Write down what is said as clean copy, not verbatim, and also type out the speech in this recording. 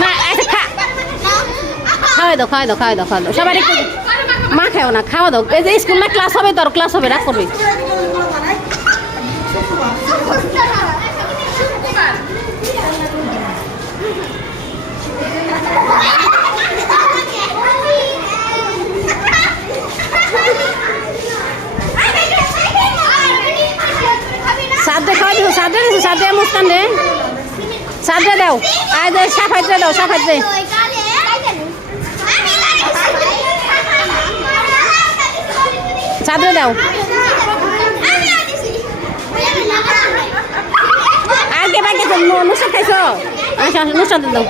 না খাওয়াই দাও খাওয়াই দাও খাওয়াই দাও খাওয়াই দাও সবাই একটু মা খাও না খাওয়া দাও এই যে স্কুল না ক্লাস হবে তোর ক্লাস হবে রাগ করবি সাদে খাওয়া দিও সাদে দিছো সাদে মুস্কান দে সাদে দাও আয় দে সাফাইতে দাও সাফাইতে সাদে দাও আগে বাগে নুসরাত খাইছো আচ্ছা নুসরাত দাও